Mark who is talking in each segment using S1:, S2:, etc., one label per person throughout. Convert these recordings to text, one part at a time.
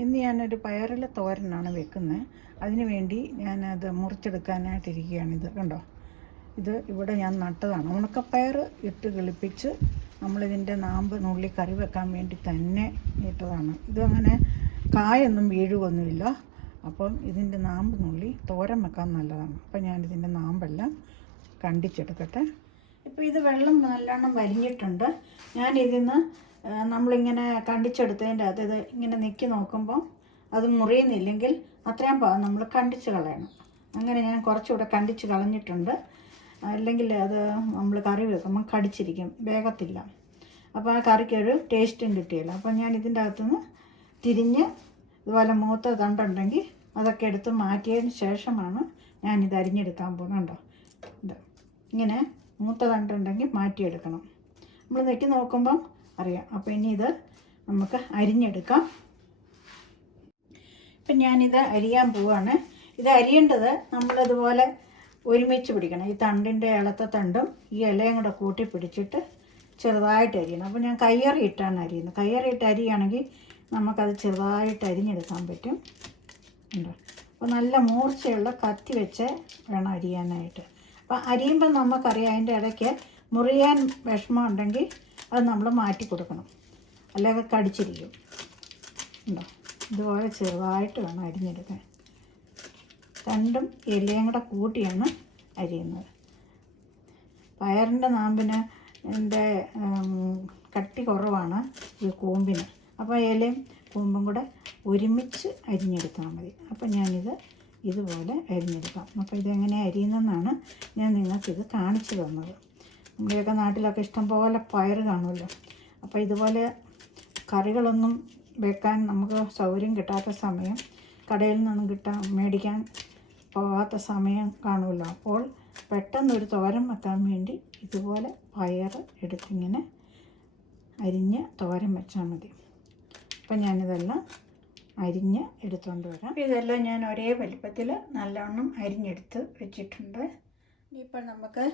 S1: ഇന്ന് ഞാനൊരു പയറിലെ തോരനാണ് വെക്കുന്നത് അതിന് വേണ്ടി ഞാനത് മുറിച്ചെടുക്കാനായിട്ടിരിക്കുകയാണിത് കണ്ടോ? ഇത് ഇവിടെ ഞാൻ നട്ടതാണ്. ഉണക്കപ്പയർ ഇട്ട് കിളിപ്പിച്ച് നമ്മളിതിന്റെ നാമ്പ് നുള്ളി കറി വെക്കാൻ വേണ്ടി തന്നെ ഇട്ടതാണ്. ഇതങ്ങനെ കായൊന്നും വീഴുകയൊന്നുമില്ല അപ്പം ഇതിന്റെ നാമ്പ് നുള്ളി തോരൻ വെക്കാൻ നല്ലതാണ്. അപ്പം ഞാനിതിന്റെ നാമ്പെല്ലാം കണ്ടിച്ചെടുക്കട്ടെ. ഇപ്പോൾ ഇത് വെള്ളം നല്ലോണം വലിഞ്ഞിട്ടുണ്ട്. ഞാനിതിന്ന് നമ്മളിങ്ങനെ കണ്ടിച്ചെടുത്തതിന്റെ അത് ഇത് ഇങ്ങനെ നിൽക്കി നോക്കുമ്പോൾ അത് മുറിയുന്നില്ലെങ്കിൽ അത്രയും ഭാഗം നമ്മൾ കണ്ടിച്ച് കളയണം. അങ്ങനെ ഞാൻ കുറച്ചുകൂടെ കണ്ടിച്ച് കളഞ്ഞിട്ടുണ്ട്. അല്ലെങ്കിൽ അത് നമ്മൾ കറി വെക്കുമ്പം കടിച്ചിരിക്കും. വേഗത്തില്ല. അപ്പോൾ ആ കറിക്ക് ഒരു ടേസ്റ്റും കിട്ടിയില്ല. അപ്പോൾ ഞാൻ ഇതിന്റെ അകത്തുനിന്ന് തിരിഞ്ഞ് ഇതുപോലെ മൂത്ത തണ്ടുണ്ടെങ്കിൽ അതൊക്കെ എടുത്ത് മാറ്റിയതിന് ശേഷമാണ് ഞാനിത് അരിഞ്ഞെടുക്കാൻ പോകുന്നുണ്ടോ ഇത് ഇങ്ങനെ മൂത്ത തണ്ടുണ്ടെങ്കിൽ മാറ്റിയെടുക്കണം. നമ്മൾ നെറ്റി നോക്കുമ്പം അറിയാം. അപ്പോൾ ഇനി ഇത് നമുക്ക് അരിഞ്ഞെടുക്കാം. ഇപ്പം ഞാനിത് അരിയാൻ പോവാണ്. ഇത് അരിയേണ്ടത് നമ്മളിതുപോലെ ഒരുമിച്ച് പിടിക്കണം. ഈ തണ്ടിന്റെ ഇളത്ത തണ്ടും ഈ ഇലയും കൂടെ കൂട്ടി പിടിച്ചിട്ട് ചെറുതായിട്ട് അരിയണം. അപ്പോൾ ഞാൻ കയ്യറി ഇട്ടാണ് അരിയുന്നത്. കയ്യറി ഇട്ട് അരിയാണെങ്കിൽ നമുക്കത് ചെറുതായിട്ട് അരിഞ്ഞെടുക്കാൻ പറ്റും. ഉണ്ടോ? അപ്പോൾ നല്ല മൂർച്ചയുള്ള കത്തി വെച്ച് വേണം അരിയാനായിട്ട്. അപ്പോൾ അരിയുമ്പോൾ നമുക്കറിയാം അതിന്റെ ഇടയ്ക്ക് മുറിയാൻ വിഷമം ഉണ്ടെങ്കിൽ അത് നമ്മൾ മാറ്റി കൊടുക്കണം. അല്ലെങ്കിൽ കടിച്ചിരിക്കും. ഉണ്ടോ? ഇതുപോലെ ചെറുതായിട്ട് വേണം അരിഞ്ഞെടുക്കാൻ. രണ്ടും ഇലയും കൂടെ കൂട്ടിയാണ് അരിയുന്നത്. പയറിന്റെ നാമ്പിന് എന്റെ കട്ടി കുറവാണ് ഈ കൂമ്പിന്. അപ്പോൾ ഇലയും കൂമ്പും കൂടെ ഒരുമിച്ച് അരിഞ്ഞെടുത്താൽ മതി. അപ്പോൾ ഞാനിത് ഇതുപോലെ അരിഞ്ഞെടുക്കാം. അപ്പോൾ ഇതെങ്ങനെ അരിയുന്നതെന്നാണ് ഞാൻ നിങ്ങൾക്കിത് കാണിച്ചു തന്നത്. നമ്മുടെയൊക്കെ നാട്ടിലൊക്കെ ഇഷ്ടംപോലെ പയർ കാണുമല്ലോ. അപ്പോൾ ഇതുപോലെ കറികളൊന്നും വെക്കാൻ നമുക്ക് സൗകര്യം കിട്ടാത്ത സമയം കടയിൽ നിന്നും കിട്ടാൻ മേടിക്കാൻ പോകാത്ത സമയം കാണുമല്ലോ. അപ്പോൾ പെട്ടെന്നൊരു തോരൻ വെക്കാൻ വേണ്ടി ഇതുപോലെ പയർ എടുത്തിങ്ങനെ അരിഞ്ഞ് തോരൻ വെച്ചാൽ മതി. അപ്പം ഞാനിതെല്ലാം അരിഞ്ഞ് എടുത്തുകൊണ്ട് വരാം. ഇതെല്ലാം ഞാൻ ഒരേ വലിപ്പത്തിൽ നല്ലവണ്ണം അരിഞ്ഞെടുത്ത് വെച്ചിട്ടുണ്ട്. ഇനിയിപ്പോൾ നമുക്ക്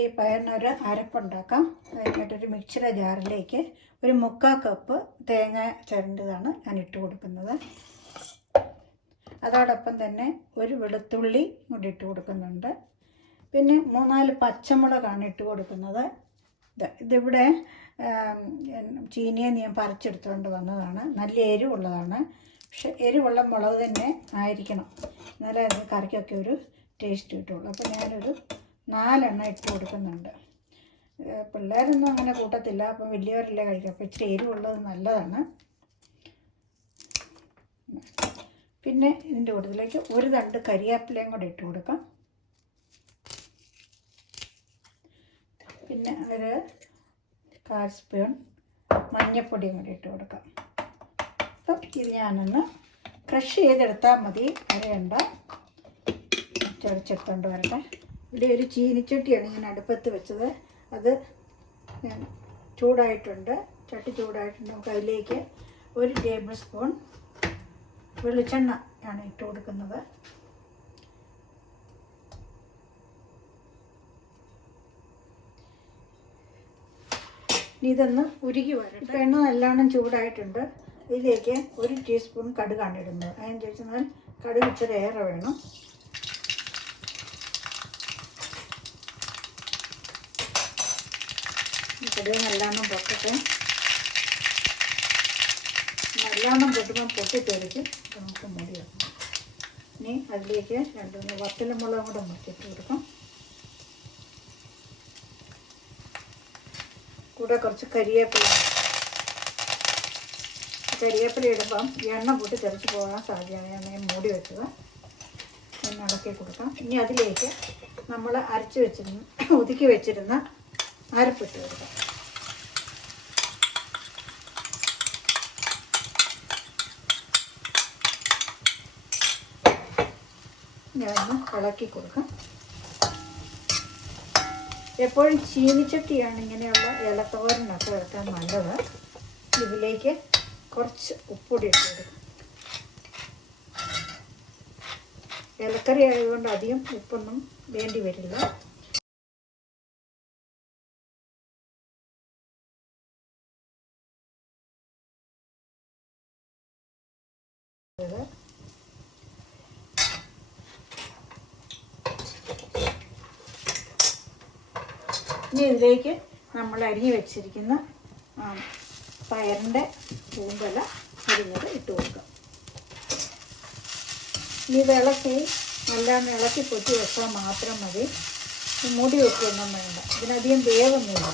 S1: ഈ പയറിനൊരു അരപ്പുണ്ടാക്കാം. അതിനായിട്ടൊരു മിക്സിയുടെ ജാറിലേക്ക് ഒരു മുക്കാൽ കപ്പ് തേങ്ങ ചിരണ്ടതാണ് ഞാൻ ഇട്ട് കൊടുക്കുന്നത്. അതോടൊപ്പം തന്നെ ഒരു വെളുത്തുള്ളി കൂടി ഇട്ട് കൊടുക്കുന്നുണ്ട്. പിന്നെ മൂന്നാൽ പച്ചമുളകാണ് ഇട്ട് കൊടുക്കുന്നത്. ഇത് ഇതിവിടെ ചീനിയെ ഞാൻ പറിച്ചെടുത്തുകൊണ്ട് വന്നതാണ്. നല്ല എരിവുള്ളതാണ്. പക്ഷെ എരിവുള്ള മുളക് തന്നെ ആയിരിക്കണം. എന്നാലേ അതിന് കറിക്കൊക്കെ ഒരു ടേസ്റ്റ് കിട്ടുള്ളൂ. അപ്പോൾ ഞാനൊരു നാലെണ്ണം ഇട്ട് കൊടുക്കുന്നുണ്ട്. പിള്ളേരൊന്നും അങ്ങനെ കൂട്ടത്തില്ല. അപ്പം വലിയവരല്ലേ കഴിക്കുക. അപ്പോൾ ഇച്ചിരി എരിവുള്ളത് നല്ലതാണ്. പിന്നെ ഇതിന്റെ കൂട്ടത്തിലേക്ക് ഒരു തണ്ട് കരിയാപ്പിലയും കൂടെ ഇട്ട് കൊടുക്കാം. പിന്നെ ഒരു സ്പൂൺ മഞ്ഞൾപ്പൊടിയും കൂടി ഇട്ട് കൊടുക്കാം. അപ്പം ഇത് ഞാനൊന്ന് ക്രഷ് ചെയ്തെടുത്താൽ മതി. അരയണ്ട. ചതച്ചെടുത്തോണ്ട് വരട്ടെ. ഇവിടെ ഒരു ചീനിച്ചട്ടിയാണ് ഞാൻ അടുപ്പത്ത് വെച്ചത്. അത് ഞാൻ ചൂടായിട്ടുണ്ട്. ചട്ടി ചൂടായിട്ടുണ്ട്. നമുക്ക് അതിലേക്ക് ഒരു ടേബിൾ സ്പൂൺ വെളിച്ചെണ്ണ ആണ് ഇട്ട് കൊടുക്കുന്നത്. ഇതൊന്ന് ഉരുകി വരും ഇപ്പം എണ്ണ നല്ലോണം ചൂടായിട്ടുണ്ട്. ഇതിലേക്ക് ഒരു ടീസ്പൂൺ കടുകാണ് ഇടുന്നത്. അതിന് ചോദിച്ചാൽ കടുക് ഇച്ചിരി ഏറെ വേണം. കടുക് നല്ലോണം പൊട്ടട്ടെ നല്ലോണം പൊട്ടുമ്പോൾ പൊട്ടിത്തെറിക്കും അപ്പോൾ നമുക്ക് മൂടി ഇനി അതിലേക്ക് രണ്ടുമൂന്ന് വത്തലമുളകും കൂടെ മുറിച്ചിട്ട് കൊടുക്കാം. കൂടെ കുറച്ച് കരിയേപ്പില കരിയേപ്പില ഇടുമ്പം എണ്ണ കൂട്ടി തെറിച്ച് പോകാൻ സാധ്യതയാണ്. എണ്ണയും മൂടി വെച്ചത് എണ്ണ ഇളക്കി കൊടുക്കാം. ഇനി അതിലേക്ക് നമ്മൾ അരച്ച് വെച്ചിരുന്ന ഒതുക്കി വെച്ചിരുന്ന അരപ്പിട്ട് കൊടുക്കാം. ഞാൻ ഒന്ന് ഇളക്കി കൊടുക്കാം. എപ്പോഴും ചീനിച്ചട്ടിയാണ് ഇങ്ങനെയുള്ള ഇലത്തോരനൊക്കെ വെക്കാൻ നല്ലത്. ഇതിലേക്ക് കുറച്ച് ഉപ്പൊടി ഇട്ട് കൊടുക്കും. ഇലക്കറി ആയതുകൊണ്ട് അധികം ഉപ്പൊന്നും വേണ്ടി വരില്ല. ഇത് ഇനി ഇതിലേക്ക് നമ്മൾ അരിഞ്ഞു വെച്ചിരിക്കുന്ന പയറിന്റെ പൂമ്പല അരിഞ്ഞത് ഇട്ട് കൊടുക്കാം. ഇനി വിളക്കി നല്ലോണം ഇളക്കി പൊട്ടി വെച്ചാൽ മാത്രം മതി. മുടി മൂടി വെക്കൊന്നും വേണ്ട. ഇതിനധികം വേവൊന്നുമില്ല.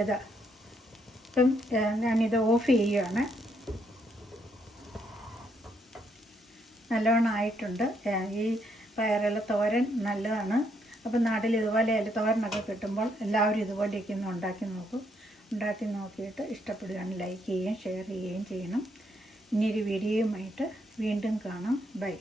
S1: ഇതാ ഇപ്പം ഞാനിത് ഓഫ് ചെയ്യുകയാണ് നല്ലോണം ആയിട്ടുണ്ട്. ഈ പയറില തോരൻ നല്ലതാണ്. അപ്പം നാട്ടിൽ ഇതുപോലെ ഇല തോരനൊക്കെ കിട്ടുമ്പോൾ എല്ലാവരും ഇതുപോലെയൊക്കെ ഒന്ന് ഉണ്ടാക്കി നോക്കും. ഉണ്ടാക്കി നോക്കിയിട്ട് ഇഷ്ടപ്പെടുകയാണ് ലൈക്ക് ചെയ്യുകയും ഷെയർ ചെയ്യുകയും ചെയ്യണം. ഇനിയൊരു വീഡിയോയുമായിട്ട് വീണ്ടും കാണാം. ബൈ.